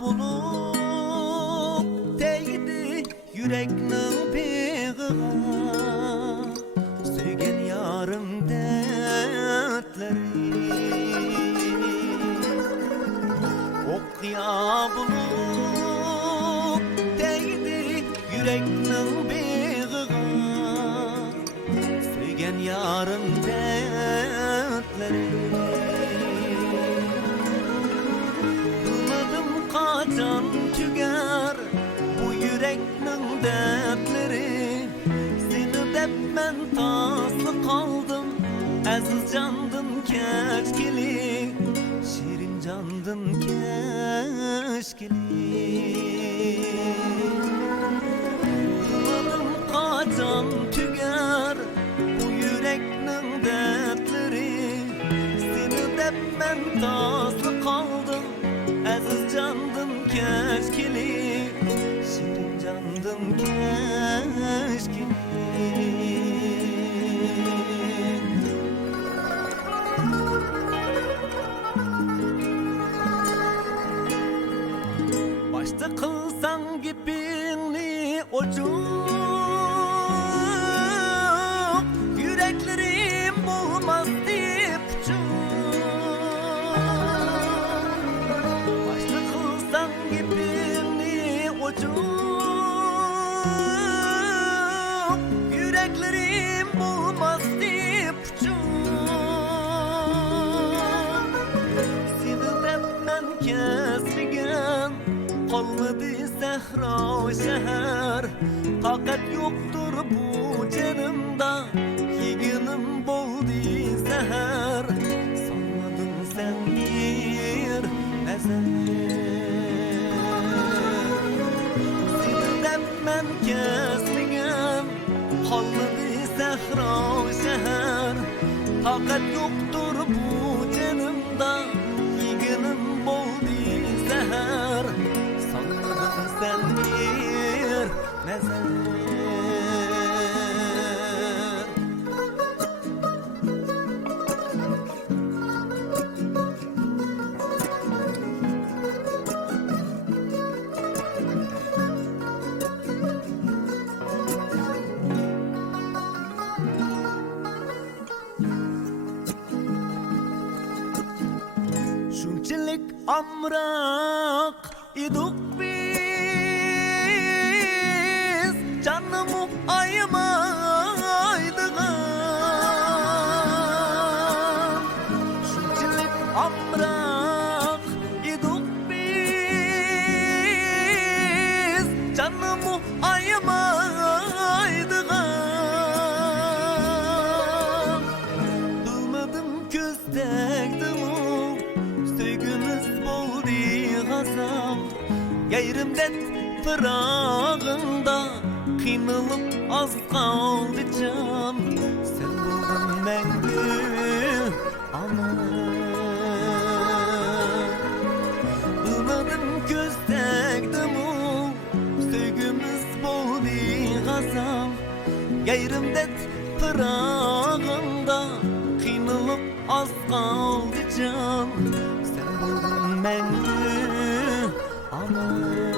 bulup değdi yüreknin peyğına, söygen yarım dertleri. Okya bulup değdi yüreknin peyğına, söygen yarım dertleri. Kaçan tüger bu yüreknin dertleri, seni dep men taslı kaldım, aziz candın keşkili, şirin candın keşkili. Umadım kaçan tüger bu yüreknin dertleri, seni dep men taslı kaldım, aziz candım keşkili, şirin candım keşkili. Başta kılsan gibini ocuk, yüreklerim bulmaz deyip yüreklerim bulmaz deyip seni depmen kesmigen kalmadı sehra şehir. Takat yoktur bu canımda, yeginim boldi seher. Sanmadın sen bir ezel, men kesmigem kalmadı sehra şehir. Takat yoktur bu canımda, yeginim boldi seher. Sanmadın sen bir mezel. Şunçilik amrak iduk biz, canımı ayımaydıgan. Şunçilik amrak iduk biz, canımı ayımaydıgan. Bilmedim köstekdim söygümüz boldi gazap, yayrimdet fırağında kıynılıp az kaldı can. Sen buldun mengü aman, bilmedim köstekdim söygümüz boldi gazap, yayrimdet fırağında kıynılıp az kaldı can. Sen buldun mengü aman.